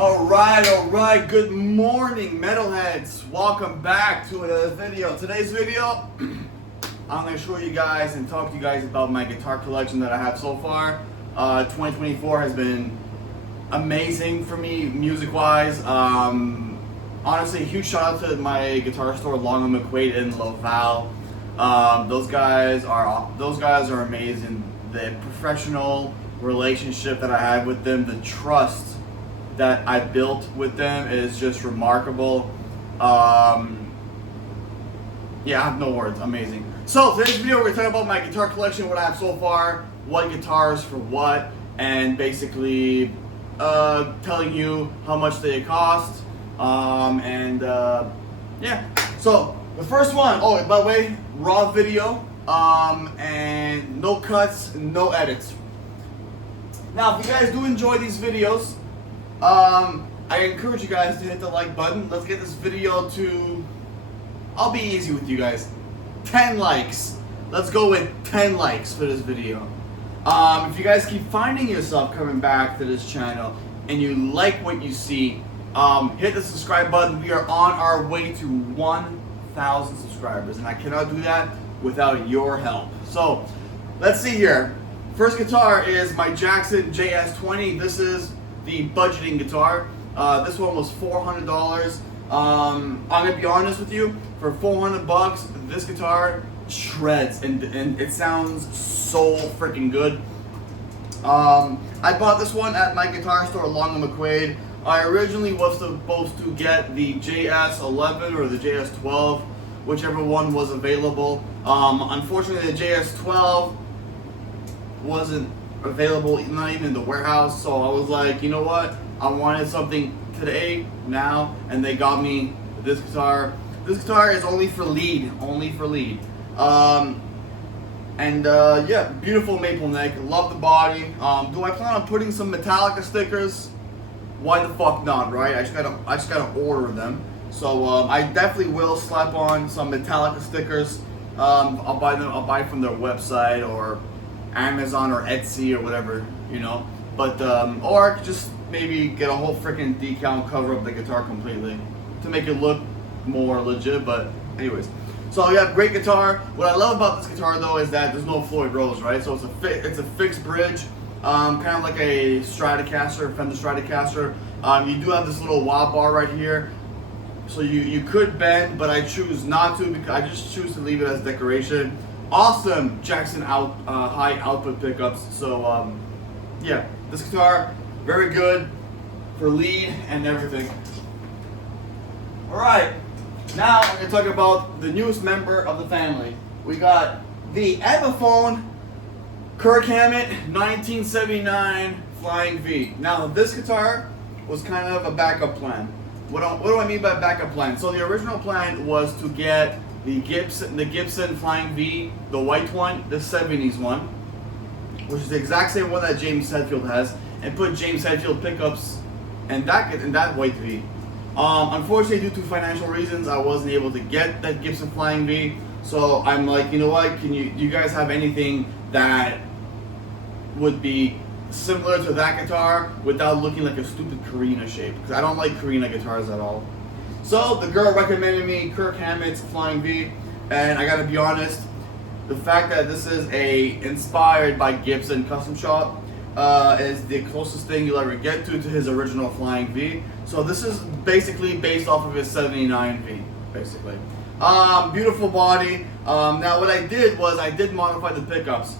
Alright, good morning metalheads. Welcome back to another video. Today's video, I'm going to show you guys and talk to you guys about my guitar collection that I have so far. 2024 has been amazing for me music-wise. Honestly, a huge shout out to my guitar store, Long & McQuaid in Laval. Those guys are amazing. The professional relationship that I have with them, the trust that I built with them is just remarkable. Yeah, I have no words. Amazing. So today's video, we're going to talk about my guitar collection, what I have so far, what guitars for what, and basically telling you how much they cost. Yeah. So the first one, oh, by the way, raw video, and no cuts, no edits. Now, if you guys do enjoy these videos, I encourage you guys to hit the like button. Let's get this video to, I'll be easy with you guys, 10 likes. Let's go with 10 likes for this video. If you guys keep finding yourself coming back to this channel and you like what you see, hit the subscribe button. We are on our way to 1,000 subscribers, and I cannot do that without your help. So let's see here. First guitar is my Jackson JS20. This is the budgeting guitar. This one was $400. I'm gonna be honest with you, for 400 bucks, this guitar shreds and it sounds so freaking good. I bought this one at my guitar store, Long & McQuaid. I originally was supposed to get the JS11 or the JS12, whichever one was available. Unfortunately, the JS12 wasn't available, not even in the warehouse, so I was like, you know what, I wanted something today, now, and they got me this guitar. This guitar is only for lead. Yeah, beautiful maple neck, love the body. Do I plan on putting some Metallica stickers? Why the fuck not, right? I just gotta order them. So I definitely will slap on some Metallica stickers. I'll buy from their website or Amazon or Etsy or whatever, you know. But or I could just maybe get a whole freaking decal and cover up the guitar completely to make it look more legit. But anyways, so yeah, great guitar. What I love about this guitar though is that there's no Floyd Rose, right? So it's a fixed bridge, kind of like a Stratocaster, Fender Stratocaster. You do have this little wah bar right here, so you could bend, but I choose not to because I just choose to leave it as decoration. Awesome Jackson high output pickups. So yeah, this guitar, very good for lead and everything. Alright, now I'm going to talk about the newest member of the family. We got the Epophone Kirk Hammett 1979 Flying V. Now this guitar was kind of a backup plan. What do I mean by backup plan? So the original plan was to get the Gibson Flying V, the white one, the 70s one, which is the exact same one that James Hetfield has, and put James Hetfield pickups and that white V. Unfortunately, due to financial reasons, I wasn't able to get that Gibson Flying V. So I'm like, you know what? Do you guys have anything that would be similar to that guitar without looking like a stupid Karina shape? Because I don't like Karina guitars at all. So the girl recommended me Kirk Hammett's Flying V, and I gotta be honest, the fact that this is inspired by Gibson custom shop is the closest thing you'll ever get to his original Flying V. So this is basically based off of his 79 V, basically. Beautiful body. Now what I did was I did modify the pickups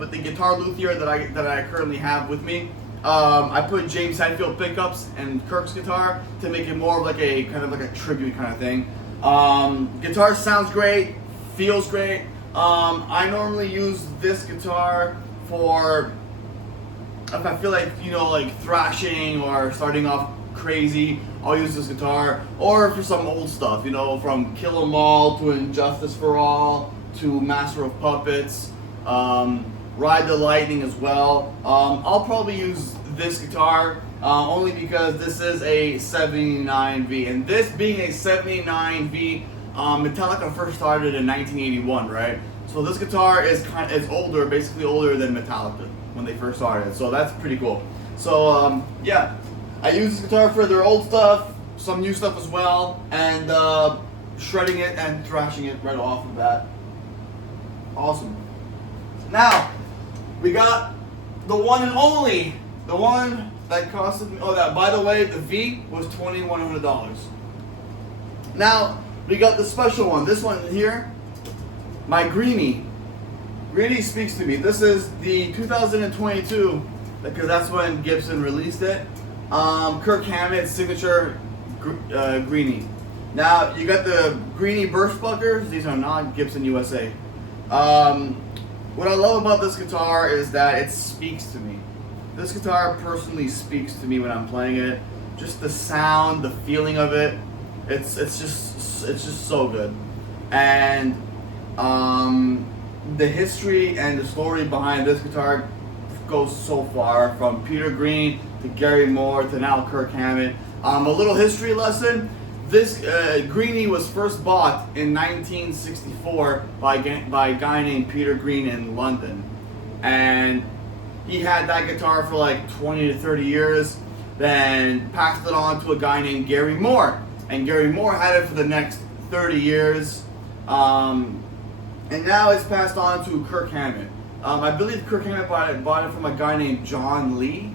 with the guitar luthier that I currently have with me. I put James Hetfield pickups and Kirk's guitar to make it more of like a kind of like a tribute kind of thing. Guitar sounds great, feels great. I normally use this guitar for if I feel like, you know, like thrashing or starting off crazy. I'll use this guitar, or for some old stuff, you know, from Kill 'Em All to Injustice for All to Master of Puppets. Ride the Lightning as well. I'll probably use this guitar only because this is a 79 V, and this being a 79 V, Metallica first started in 1981, right? So this guitar is older, basically older than Metallica when they first started. So that's pretty cool. So yeah, I use this guitar for their old stuff, some new stuff as well, and shredding it and thrashing it right off of that. Awesome. Now, we got the one and only, the one that costed me, oh, that, by the way, the V was $2,100. Now, we got the special one. This one here, my Greeny. Greeny speaks to me. This is the 2022, because that's when Gibson released it. Kirk Hammett's signature Greeny. Now, you got the Greeny burst pluckers. These are not Gibson USA. What I love about this guitar is that it speaks to me. This guitar personally speaks to me when I'm playing it. Just the sound, the feeling of it. It's just so good. And the history and the story behind this guitar goes so far, from Peter Green to Gary Moore to now Kirk Hammett. A little history lesson. This Greeny was first bought in 1964 by a guy named Peter Green in London, and he had that guitar for like 20 to 30 years, then passed it on to a guy named Gary Moore, and Gary Moore had it for the next 30 years, and now it's passed on to Kirk Hammett. I believe Kirk Hammett bought it from a guy named John Lee.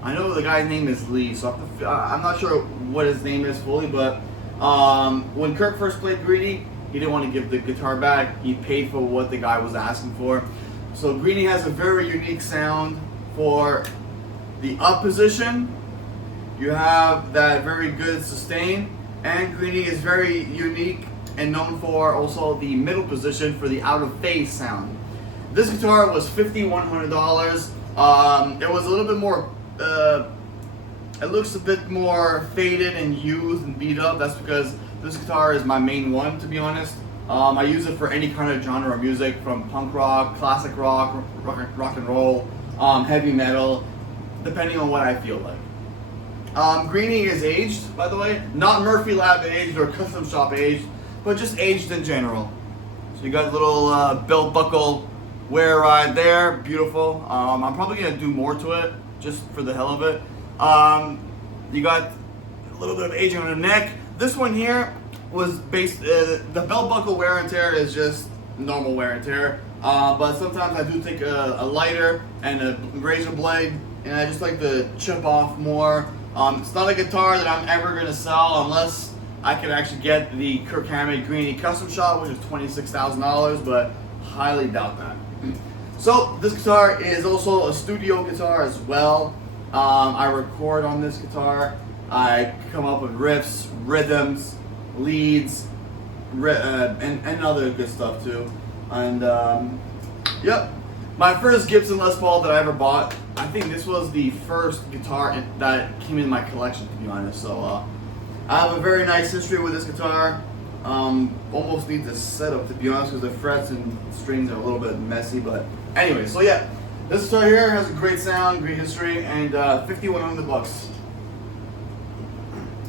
I know the guy's name is Lee, so I'm not sure what his name is fully, but when Kirk first played Greeny, he didn't want to give the guitar back. He paid for what the guy was asking for. So Greeny has a very unique sound for the up position. You have that very good sustain, and Greeny is very unique and known for also the middle position for the out of phase sound. This guitar was $5,100. It was a little bit more, it looks a bit more faded and used and beat up. That's because this guitar is my main one, to be honest. I use it for any kind of genre of music, from punk rock, classic rock, rock and roll, heavy metal, depending on what I feel like. Greeny is aged, by the way, not Murphy Lab aged or custom shop aged, but just aged in general. So you got a little belt buckle wear ride there, beautiful. I'm probably gonna do more to it just for the hell of it. You got a little bit of aging on the neck. This one here was based, the belt buckle wear and tear is just normal wear and tear. But sometimes I do take a lighter and a razor blade, and I just like to chip off more. It's not a guitar that I'm ever gonna sell unless I can actually get the Kirk Hammett Greeny custom shop, which is $26,000, but highly doubt that. So this guitar is also a studio guitar as well. I record on this guitar. I come up with riffs, rhythms, leads, and other good stuff too. And yep, my first Gibson Les Paul that I ever bought. I think this was the first guitar that came in my collection, to be honest. So I have a very nice history with this guitar. Almost needs a setup, to be honest, because the frets and strings are a little bit messy. But anyway, so yeah, this guitar here has a great sound, great history, and $5,100.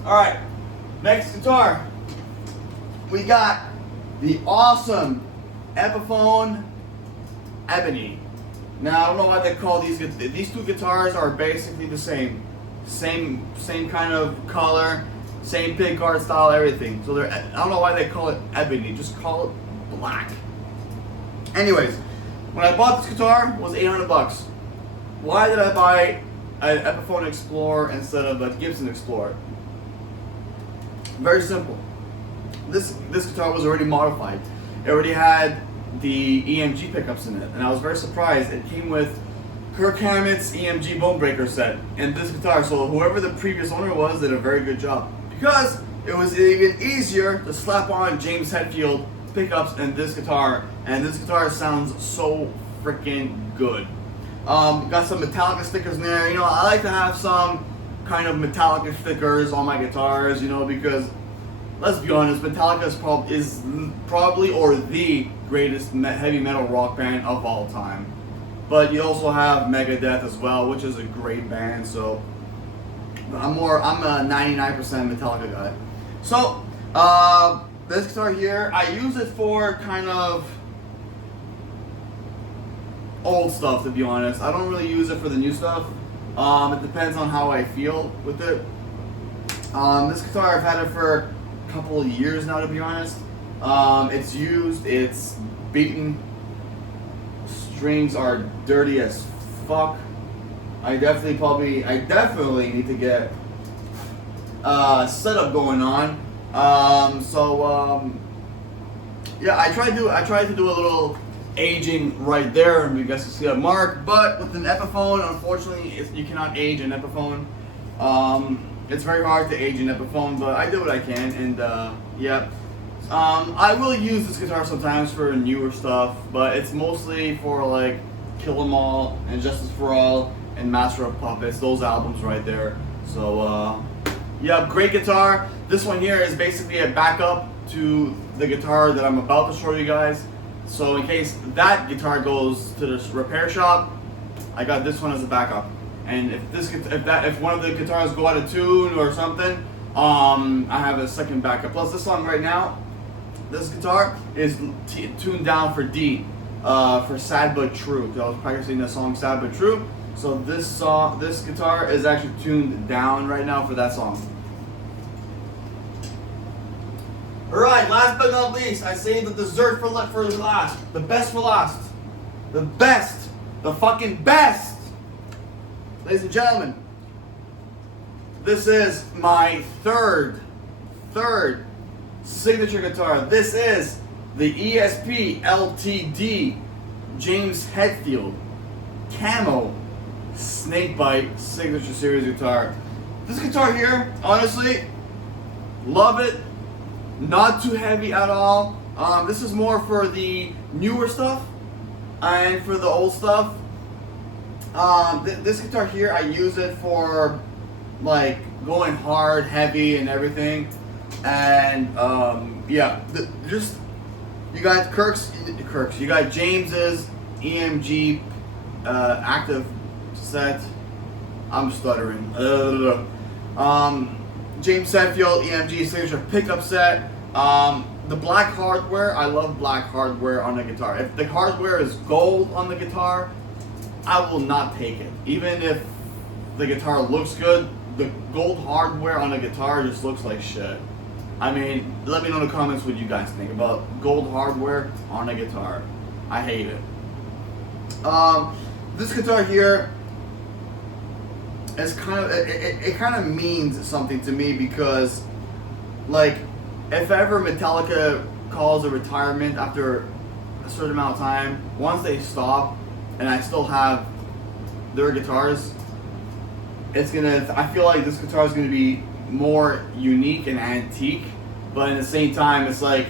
All right, next guitar, we got the awesome Epiphone Ebony. Now I don't know why they call these two guitars are basically the same kind of color. Same pick guard style, everything. So I don't know why they call it ebony. Just call it black. Anyways, when I bought this guitar, it was $800. Why did I buy an Epiphone Explorer instead of a Gibson Explorer? Very simple. This guitar was already modified. It already had the EMG pickups in it, and I was very surprised. It came with Kirk Hammett's EMG bone breaker set and this guitar. So whoever the previous owner was did a very good job, because it was even easier to slap on James Hetfield pickups in this guitar, and this guitar sounds so freaking good. Got some Metallica stickers in there. You know, I like to have some kind of Metallica stickers on my guitars, you know, because let's be honest, Metallica is probably or the greatest heavy metal rock band of all time. But you also have Megadeth as well, which is a great band. So I'm a 99% Metallica guy. So this guitar here, I use it for kind of old stuff, to be honest. I don't really use it for the new stuff. It depends on how I feel with it. This guitar, I've had it for a couple of years now, to be honest. It's used, it's beaten, strings are dirty as fuck. I definitely need to get setup going on. Yeah, I tried to do a little aging right there, and you guys can see a mark. But with an Epiphone, unfortunately, you cannot age an Epiphone. It's very hard to age an Epiphone, but I do what I can, and yeah. I will use this guitar sometimes for newer stuff, but it's mostly for like Kill 'Em All and Justice for All and Master of Puppets, those albums right there. So yeah, great guitar. This one here is basically a backup to the guitar that I'm about to show you guys. So in case that guitar goes to the repair shop, I got this one as a backup. And if one of the guitars go out of tune or something, I have a second backup. Plus this one right now, this guitar is tuned down for D, for Sad But True. I was practicing the song Sad But True. So this guitar is actually tuned down right now for that song. Alright, last but not least, I saved the dessert for last. The best for last. The best. The fucking best. Ladies and gentlemen, this is my third signature guitar. This is the ESP LTD James Hetfield Camo Snakebite Signature Series guitar. This guitar here, honestly, love it. Not too heavy at all. This is more for the newer stuff and for the old stuff. This guitar here, I use it for like going hard, heavy, and everything. And yeah, you got Kirk's. You got James's EMG active set. I'm stuttering. James Hetfield EMG signature pickup set. The black hardware, I love black hardware on the guitar. If the hardware is gold on the guitar, I will not take it. Even if the guitar looks good, the gold hardware on the guitar just looks like shit. I mean, let me know in the comments what you guys think about gold hardware on a guitar. I hate it. This guitar here is it kind of means something to me because, like, if ever Metallica calls a retirement after a certain amount of time, once they stop and I still have their guitars, I feel like this guitar is gonna be more unique and antique, but at the same time, it's like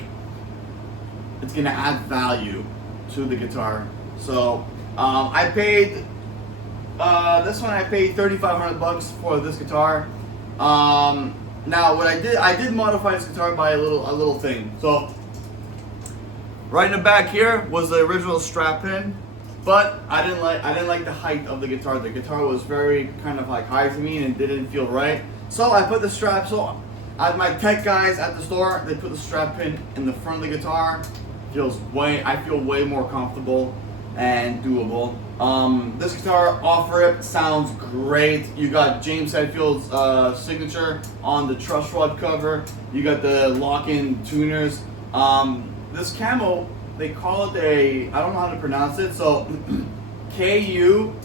it's gonna add value to the guitar. So I paid this one. I paid $3,500 for this guitar. Now what I did modify this guitar by a little thing. So right in the back here was the original strap pin, but I didn't like the height of the guitar. The guitar was very kind of like high to me and it didn't feel right. So I put the strap. So my tech guys at the store, they put the strap pin in the front of the guitar. I feel way more comfortable and doable. This guitar off rip sounds great. You got James Hetfield's signature on the truss rod cover. You got the lock-in tuners. This camo, they call it I don't know how to pronounce it, so Kuiu.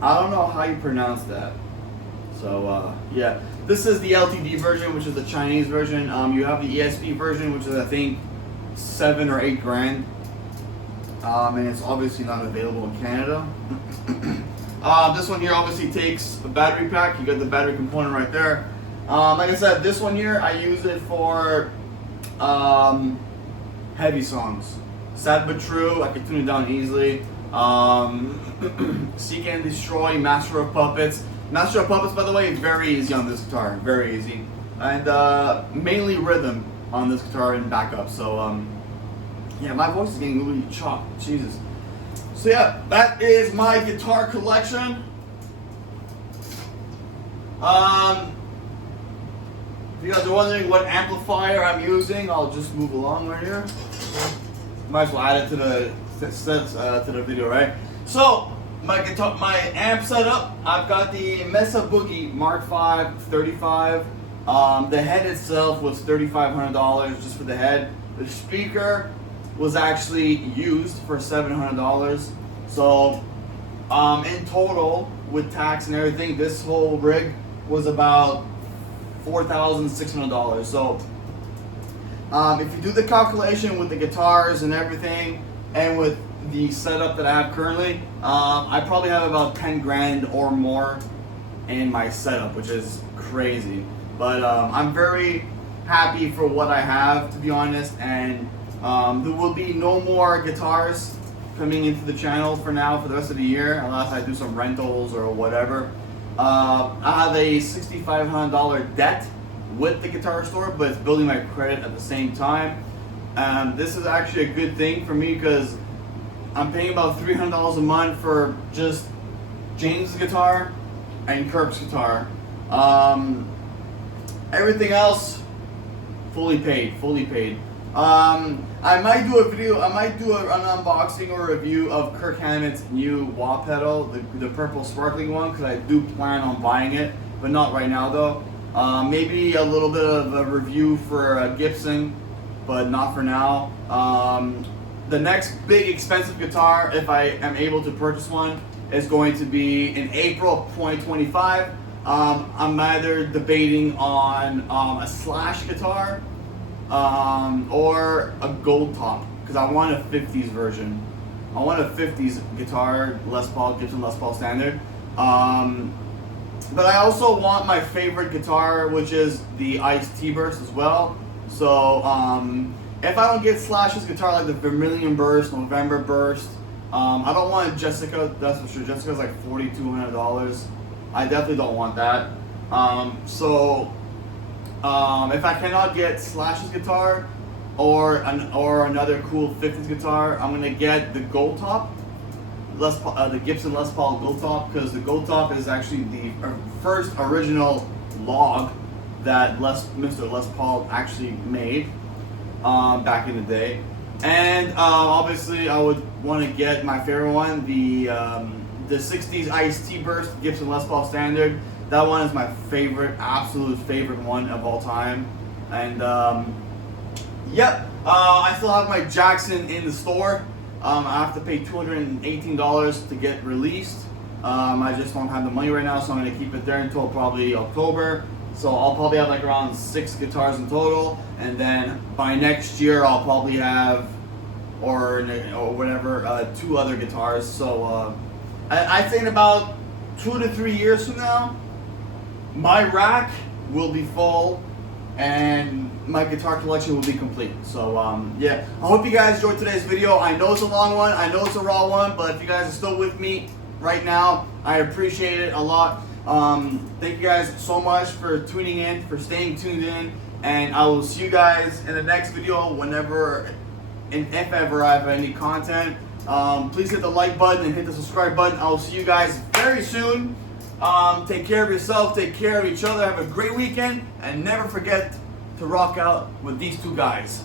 I don't know how you pronounce that. So yeah, this is the LTD version, which is the Chinese version. You have the ESP version, which is I think $7 or $8 grand, and it's obviously not available in Canada. This one here obviously takes a battery pack. You got the battery component right there. Like I said, this one here I use it for heavy songs. Sad But True, I can tune it down easily. Seek and Destroy, Master of Puppets. Master of Puppets, by the way, is very easy on this guitar, very easy. And mainly rhythm on this guitar and backup. So yeah, my voice is getting really chopped, Jesus. So yeah, that is my guitar collection. If you guys are wondering what amplifier I'm using, I'll just move along right here. Might as well add it to the video, right? So my amp setup, I've got the Mesa Boogie Mark V 35. The head itself was $3,500 just for the head. The speaker was actually used for $700. So in total, with tax and everything, this whole rig was about $4,600. So if you do the calculation with the guitars and everything, and with the setup that I have currently, I probably have about 10 grand or more in my setup, which is crazy. But I'm very happy for what I have, to be honest, and there will be no more guitars coming into the channel for now for the rest of the year, unless I do some rentals or whatever. I have a $6,500 debt with the guitar store, but it's building my credit at the same time. This is actually a good thing for me because I'm paying about $300 a month for just James' guitar and Kirk's guitar. Everything else, fully paid. I might do a video, I might do an unboxing or review of Kirk Hammett's new wah pedal, the purple sparkling one, because I do plan on buying it, but not right now though. Maybe a little bit of a review for Gibson, but not for now. The next big expensive guitar, if I am able to purchase one, is going to be in April 2025. I'm either debating on a Slash guitar or a gold top, because I want a 50s version. I want a 50s guitar, Gibson Les Paul standard. But I also want my favorite guitar, which is the Ice T-Burst as well. So if I don't get Slash's guitar, like the Vermilion Burst, November Burst, I don't want Jessica, that's for sure. Jessica's like $4,200. I definitely don't want that. If I cannot get Slash's guitar or another cool 50s guitar, I'm gonna get the gold top, the Gibson Les Paul gold top, because the gold top is actually the first original log that Mr. Les Paul actually made back in the day. And obviously I would want to get my favorite one, the 60s Ice T-Burst Gibson Les Paul standard. That one is my favorite, absolute favorite one of all time. And yep, I still have my Jackson in the store. I have to pay $218 to get released. I just don't have the money right now, so I'm going to keep it there until probably October. So I'll probably have like around 6 guitars in total, and then by next year I'll probably have, or whatever, 2 other guitars. So I think about 2 to 3 years from now, my rack will be full and my guitar collection will be complete. So yeah, I hope you guys enjoyed today's video. I know it's a long one, I know it's a raw one, but if you guys are still with me right now, I appreciate it a lot. Thank you guys so much for tuning in, for staying tuned in, and I will see you guys in the next video whenever and if ever I have any content. Please hit the like button and hit the subscribe button. I will see you guys very soon. Take care of yourself, take care of each other, have a great weekend, and never forget to rock out with these 2 guys.